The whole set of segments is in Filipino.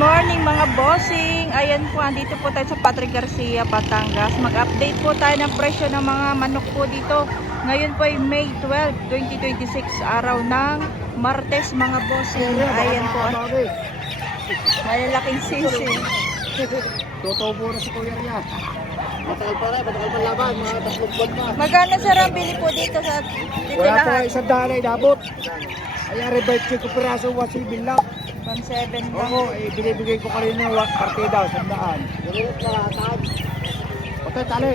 morning mga bossing. Ayan po, andito po tayo sa Patrick Garcia, Batangas. Mag-update po tayo ng presyo ng mga manok po dito. Ngayon po ay May 12, 2026, araw ng Martes mga bossing. Ayan po. Malalaking sisi. Totoo po na si Kuya niya. Matagal pa rin, matagal pa laban, mga 3 buwan pa. Magkano sir ang bili po dito sa dito Wala po lahat? isang daan ay nabot. Ay revert ko peraso, 1.7 lang. 1.7 lang. Oo, binibigay ko kanina ng partida, 100. Ganun na lahat. Patay tali.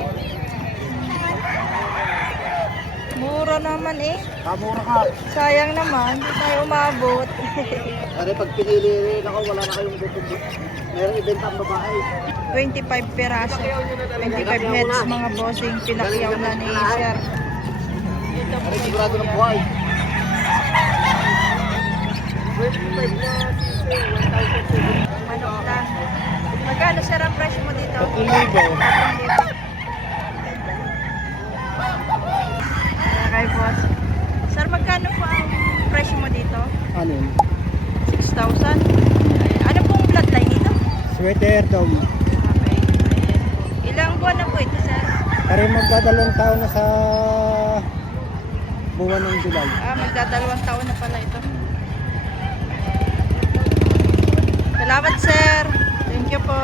Mura naman eh. Kamura ka. Sayang naman, hindi tayo umabot. Pare, pag pinili rin ako, wala na kayong bubog. Mayroong ibenta ang babae. 25 peraso. 25 heads mga bossing. Pinakyaw na ni sir. Dito po Pare, kay sigurado ng Kuya. buhay. 25 Manok lang. Magkano sir ang presyo mo dito? 3,000. 3,000. Kaya kay boss. Sir, magkano po ang presyo mo dito? Ano yun? 6,000. Ano pong bloodline nito? Sweater dog. Okay. Ayan po. Ilang buwan na po ito sir? Pare, magdadalawang taon na sa buwan ng July. Magdadalawang taon na pala ito. Salamat sir. Thank you po.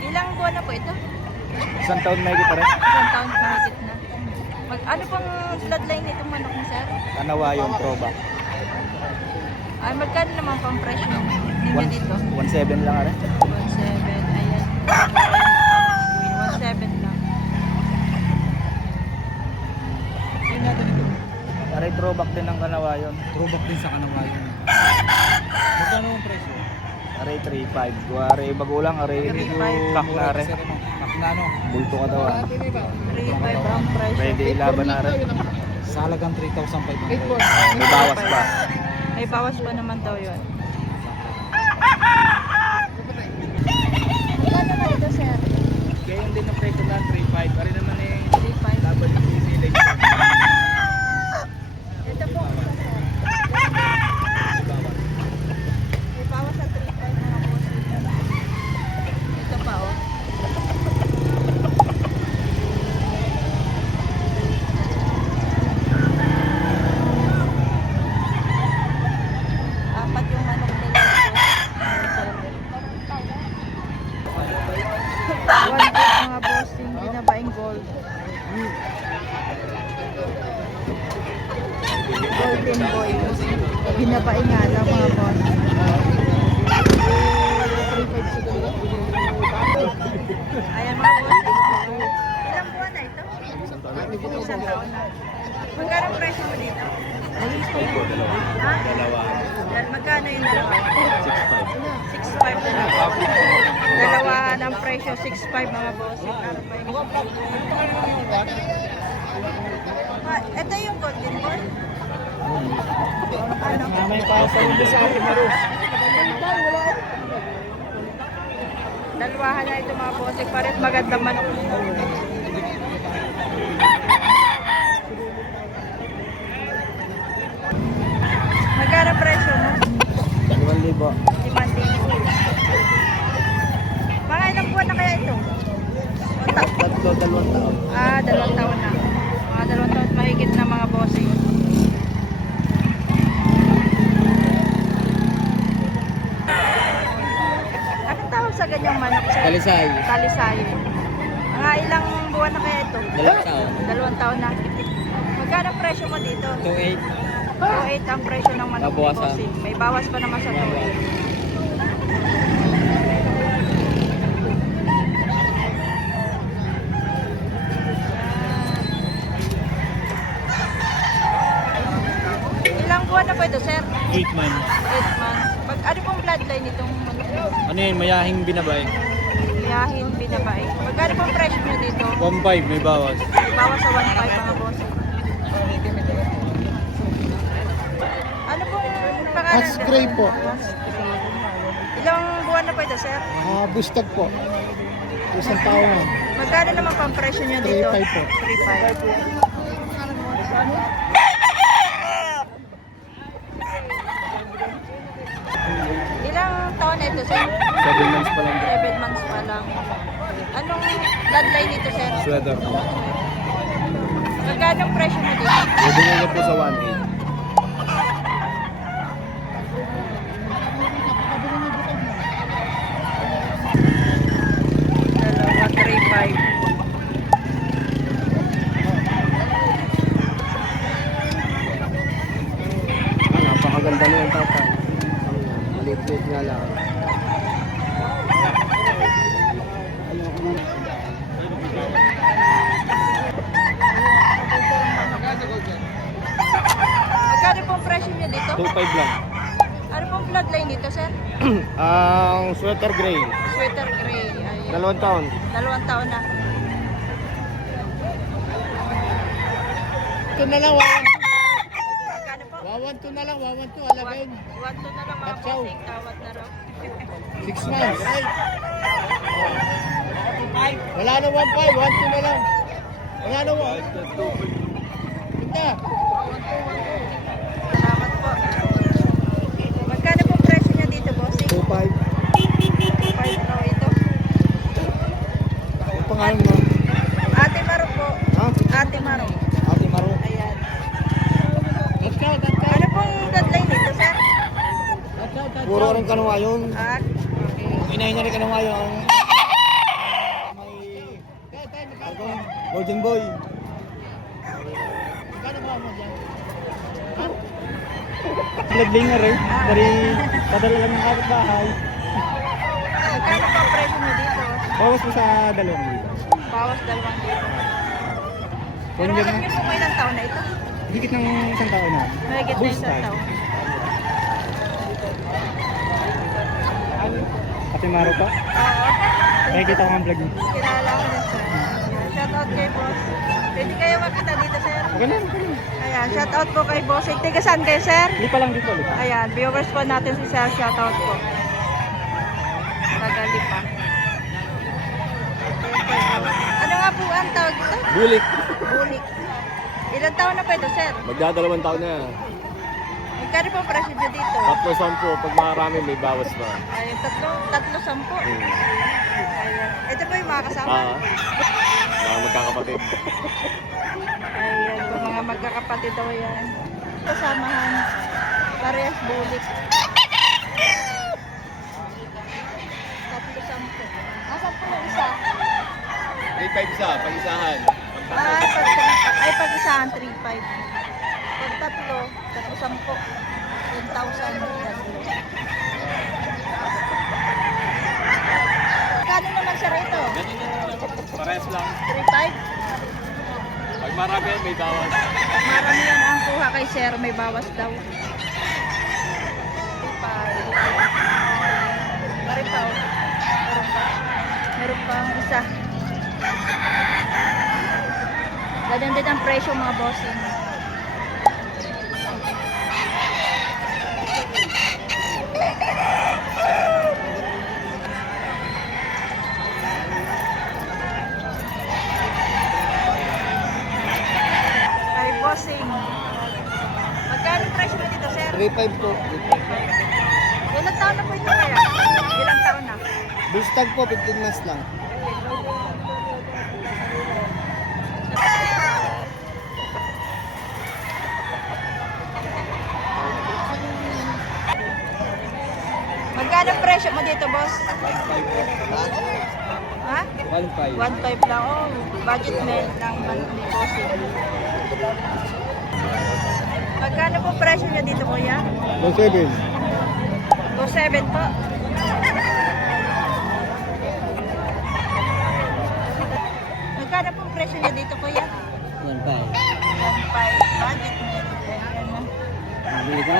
Ilang buwan na po ito? Isang taon may kita rin. Isang taon mahigit na. Ano pong bloodline nitong manok mo sir? Kanawa yung proba. Ay, magkano naman pang presyo ninyo dito? 1.7 lang rin. 1.7. Ayan. 1.7 lang. Aray, throwback din ng Kanawayon. Throwback din sa Kanawayon. Magkano ang presyo? Aray, 3.5. Aray, bagulang. Aray, 3.5. kak na rin. Kak na no? Bulto ka daw. 3.5 ang presyo. Pwede ilaban na rin. Sa halagang 3,500. May bawas pa. May bawas pa naman daw yun. Magkano na ito sir? Ganyan din ang presyo na 3.5. Aray naman eh. 3.5. Laban yung sisilig. Ito po. May bawas sa 3.5 mga boss. Ito pa oh. Apat yung manok nila. 1 mga boss yung binabaing gold. Golden boy. Binabaing nga lang mga boss. Ayan mga boss. Ilang buwan na ito? Isang taon na. Magkano ang presyo mo dito? Ha? Magkano yung dalawa? 6.5 na lang. Dalawa ng presyo, 6.5 mga boss. Ito yung golden boy. Ano? May pasaludo sa akin na rin. Dalawahan na ito mga boss. Pares magandang manok. Magkano presyo mo? 2,000. 5,000. Mga ilang buwan na kaya ito? Tatlo, 2 taon. 2 taon na. Mga 2 taon mahigit na mga bossing. Anong tawag sa ganyang manok sir? Talisay. Talisay. Mga ilang buwan na kaya ito? 2 taon. 2 taon na. Magkano ang presyo mo dito? 2.8. 2.8 ang presyo ng manok ni Babawasan. bossing. May bawas pa naman sa 2.8. Ilang buwan na po ito, sir? 8 months. 8 months. Ano pong bloodline nitong manok? Ano yun? Mayahing binabay. Biyahin, binabae. Magkano pong presyo nyo dito? 1.5 may bawas. Bawas sa 1.5 mga boss. Ano pong pangalan? Hats gray po. Hats gray. Ilang buwan na po ito, sir? Bustag po. Isang taon na. Magkano naman pang presyo nyo dito? 3.5 po. 3.5. Ilang taon taon na ito, sir? 7 months pa lang. 7 months pa lang. Anong bloodline nito, sir? Sweater. Magkano ang presyo mo dito? Bibigyan ko po sa 1.8. Dalawa, 3.5. Napakaganda na yung tatay. Maliit-liit nga lang. Magkano po ang presyo niya dito? 2.5 lang. Ano pong bloodline nito, sir? Ang sweater gray. Sweater gray. Ayan. 2 taon. 2 taon na. Ito na lang, wawan. Magkano po? Wawan to na lang, wawan to. 1 to na lang mga Tatsaw. bossing. Tawad na raw. 6 months. Wala na 1.5, 1 to na lang. Wala na 1. Ito. Salamat po. Magkano po presyo niya dito, bossing? 2.5. 5 raw ito. Ang pangalan mo? Ate Maro po. Ha? Ate Maro. Ate Maro. Ayan. Let's go, let's go. Ano pong bloodline nito, sir? Let's go, let's go. Puro rin kanuwayon. At Inahin niya rin kanuwayon. Golden Boy. Magkano ba mo dyan? Nagling na rin. Dari padala lang ng kapitbahay. magkano po ang presyo niya dito? Bawas mo sa 2 dito. Bawas 2 dito. Pero Kung alam yan, niyo po ilang taon na ito? higit ng 1 taon na. Mahigit na Boost isang time. taon. Ate Maro pa. Oo. Nakikita ko ang vlog niyo. Kilala ko na sir. Ayan, shout out kay boss. Pwede kayo makita dito, sir. Okay na, okay na. Ayan, shout out po kay boss. Tiga saan kayo, sir? Lipa lang dito, lipa. Ayan, viewers po natin si sir. Shout out po. Tagali pa. Ano nga po ang tawag ito? Bulik. Bulik. Ilang taon na po ito, sir? Magdadalawang taon na yan. Magkano po ang presyo niya dito? 3-10. Pag marami, may bawas pa. Ayun, tatlo sampo. Ayan. Ito po yung mga kasama. Mga magkakapatid. Ayan, po, mga magkakapatid daw yan. Kasamahan. Parehas bulik. Tatlo sampo. Asan po yung isa? 3-5 sa, pag-isahan. Ay, pag-isahan, 3.5. Pag tatlo sampo. 10,000. Kano naman siya rito? Parehas lang. 3.5? Pag marami, may bawas. Marami yan ang kuha kay sir, may bawas daw. Maripaw. Meron pa ang isa. Ganyan din ang presyo mga bossing. Ay bossing. Magkano ang presyo mo dito, sir? 3-5 po. Ilang taon na po ito kaya? Ilang taon na? Bustag po, 15 months lang. Magkano ang presyo mo dito, boss? 1.5 po. Ha? 1.5. 1.5 lang. Oh, budget meal lang ni bossing. Magkano po presyo niya dito, kuya? 1.7. 2.7 po. Magkano po presyo niya dito, kuya? 1.5. 1.5. Budget meal. Ayan na. Bili ka?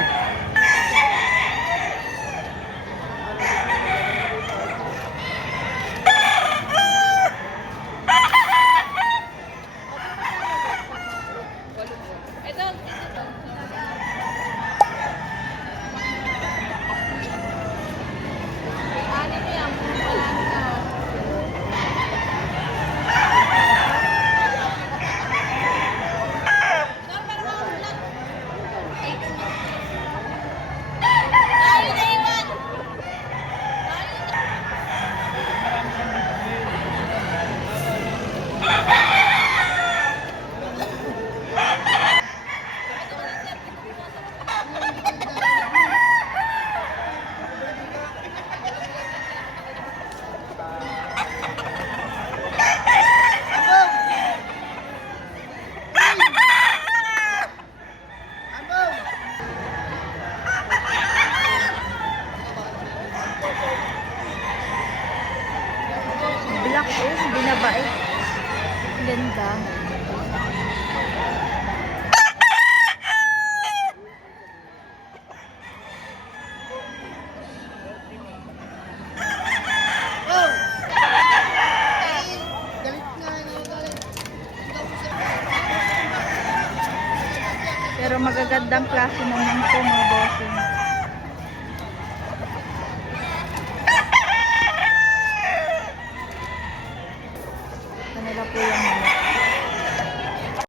Oh, binabay. Ganda. Pero magagandang klase naman ito mga bossing.